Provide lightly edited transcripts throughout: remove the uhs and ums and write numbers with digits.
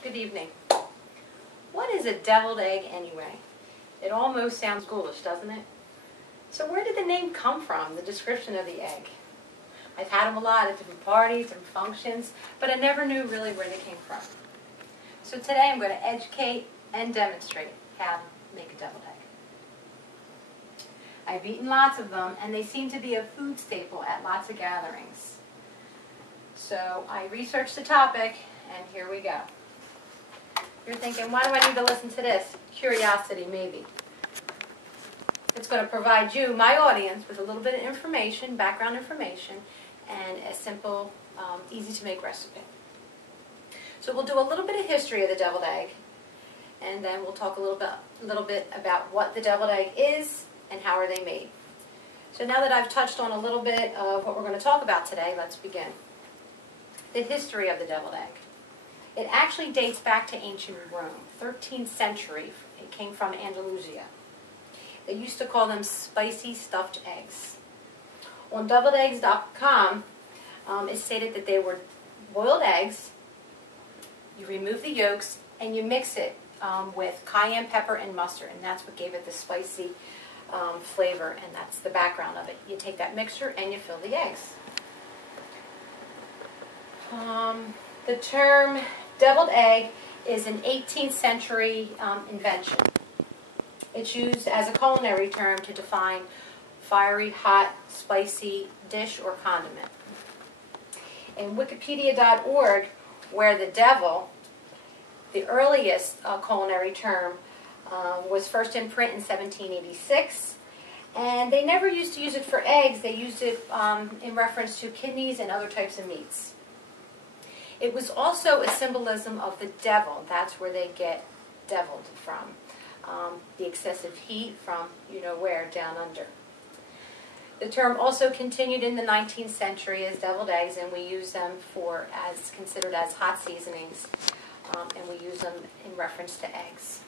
Good evening. What is a deviled egg anyway? It almost sounds ghoulish, doesn't it? So where did the name come from, the description of the egg? I've had them a lot at different parties and functions, but I never knew really where they came from. So today I'm going to educate and demonstrate how to make a deviled egg. I've eaten lots of them, and they seem to be a food staple at lots of gatherings. So I researched the topic, and here we go. You're thinking, why do I need to listen to this? Curiosity, maybe. It's going to provide you, my audience, with a little bit of information, background information, and a simple, easy-to-make recipe. So we'll do a little bit of history of the deviled egg, and then we'll talk a little bit about what the deviled egg is and how are they made. So now that I've touched on a little bit of what we're going to talk about today, let's begin. The history of the deviled egg. It actually dates back to ancient Rome, 13th century. It came from Andalusia. They used to call them spicy stuffed eggs. On doubledeggs.com, it stated that they were boiled eggs. You remove the yolks and you mix it with cayenne pepper and mustard, and that's what gave it the spicy flavor, and that's the background of it. You take that mixture and you fill the eggs. The term deviled egg is an 18th century invention. It's used as a culinary term to define fiery, hot, spicy dish or condiment. In Wikipedia.org, where the devil, the earliest culinary term, was first in print in 1786, and they never used to use it for eggs. They used it in reference to kidneys and other types of meats. It was also a symbolism of the devil. That's where they get deviled from. The excessive heat from you-know-where, down under. The term also continued in the 19th century as deviled eggs, and we use them as considered as hot seasonings, and we use them in reference to eggs.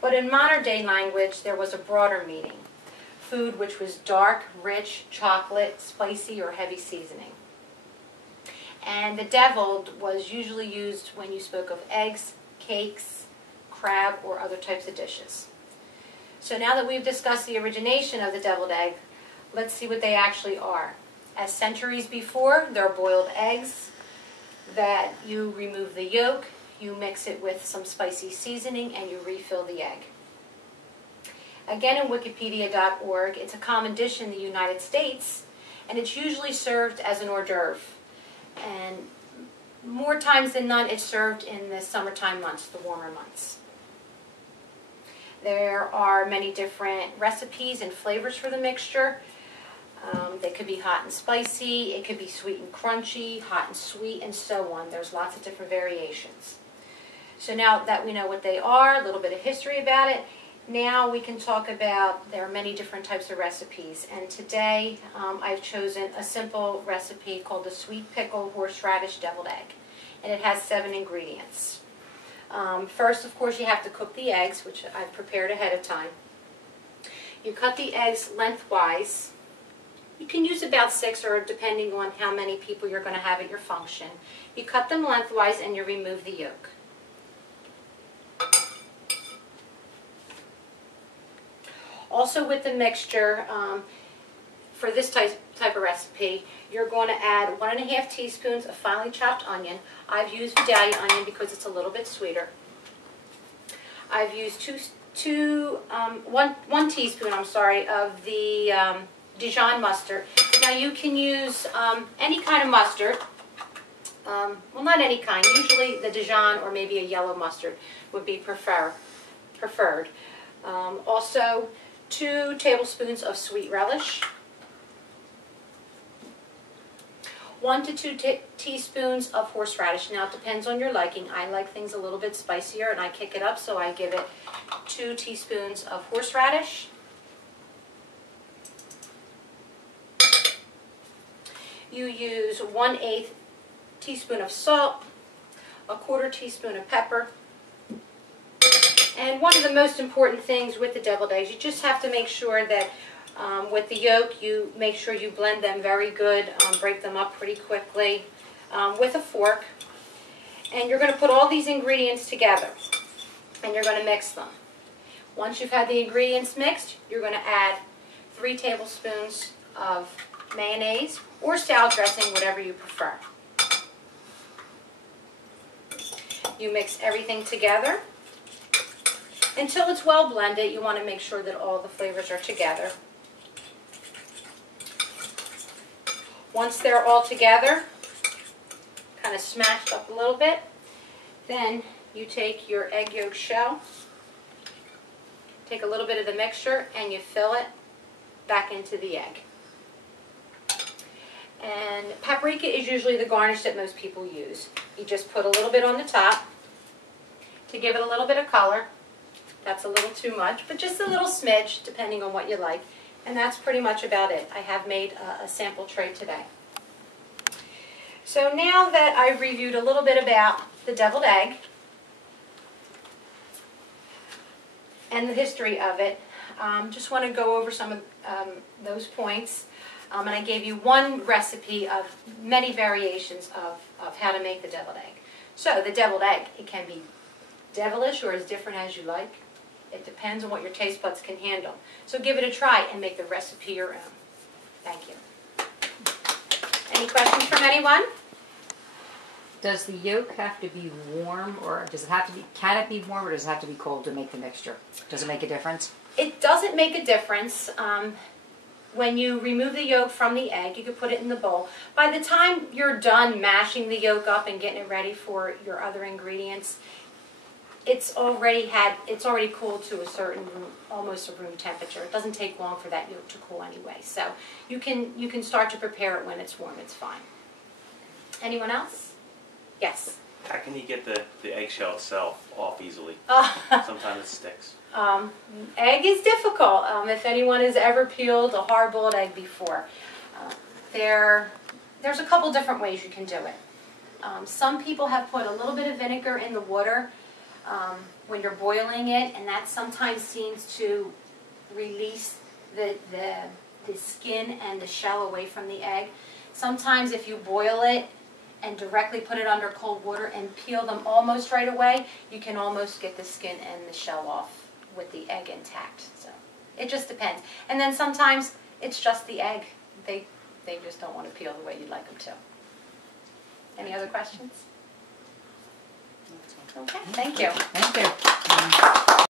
But in modern day language, there was a broader meaning. Food which was dark, rich, chocolate, spicy, or heavy seasoning. And the deviled was usually used when you spoke of eggs, cakes, crab, or other types of dishes. So now that we've discussed the origination of the deviled egg, let's see what they actually are. As centuries before, they're boiled eggs that you remove the yolk, you mix it with some spicy seasoning, and you refill the egg. Again, in Wikipedia.org, it's a common dish in the United States, and it's usually served as an hors d'oeuvre. And more times than not, it's served in the summertime months, the warmer months. There are many different recipes and flavors for the mixture. They could be hot and spicy, it could be sweet and crunchy, hot and sweet, and so on. There's lots of different variations. So now that we know what they are, a little bit of history about it, now we can talk about, there are many different types of recipes, and today I've chosen a simple recipe called the sweet pickle horseradish deviled egg, and it has 7 ingredients. First, of course, you have to cook the eggs, which I've prepared ahead of time. You cut the eggs lengthwise. You can use about 6, or depending on how many people you're going to have at your function. You cut them lengthwise and you remove the yolk. Also with the mixture, for this type of recipe, you're going to add 1½ teaspoons of finely chopped onion. I've used Vidalia onion because it's a little bit sweeter. I've used one teaspoon, of the Dijon mustard. Now you can use any kind of mustard. Well, not any kind. Usually the Dijon or maybe a yellow mustard would be preferred. Also, 2 tablespoons of sweet relish, 1 to 2 teaspoons of horseradish. Now it depends on your liking. I like things a little bit spicier and I kick it up, so I give it 2 teaspoons of horseradish. You use 1/8 teaspoon of salt, 1/4 teaspoon of pepper. And one of the most important things with the deviled eggs, you just have to make sure that with the yolk, you make sure you blend them very good, break them up pretty quickly with a fork. And you're going to put all these ingredients together, and you're going to mix them. Once you've had the ingredients mixed, you're going to add 3 tablespoons of mayonnaise or salad dressing, whatever you prefer. You mix everything together until it's well blended. You want to make sure that all the flavors are together. Once they're all together, kind of smashed up a little bit, then you take your egg yolk shell, take a little bit of the mixture, and you fill it back into the egg. And paprika is usually the garnish that most people use. You just put a little bit on the top to give it a little bit of color. That's a little too much, but just a little smidge, depending on what you like. And that's pretty much about it. I have made a sample tray today. So now that I've reviewed a little bit about the deviled egg and the history of it, just want to go over some of those points. And I gave you one recipe of many variations of how to make the deviled egg. So the deviled egg, it can be devilish or as different as you like. It depends on what your taste buds can handle. So give it a try and make the recipe your own. Thank you. Any questions from anyone? Does the yolk have to be warm, or does it have to be, can it be warm, or does it have to be cold to make the mixture? Does it make a difference? It doesn't make a difference. When you remove the yolk from the egg, you can put it in the bowl. By the time you're done mashing the yolk up and getting it ready for your other ingredients, it's already cooled to a certain almost a room temperature. It doesn't take long for that yolk to cool anyway. So you can start to prepare it when it's warm. It's fine. Anyone else? Yes. How can you get the eggshell itself off easily? Sometimes it sticks. Egg is difficult. If anyone has ever peeled a hard-boiled egg before, there's a couple different ways you can do it. Some people have put a little bit of vinegar in the water when you're boiling it, and that sometimes seems to release the skin and the shell away from the egg. Sometimes if you boil it and directly put it under cold water and peel them almost right away, you can almost get the skin and the shell off with the egg intact. So it just depends. And then sometimes it's just the egg. They just don't want to peel the way you'd like them to. Any other questions? Okay, thank you. Thank you.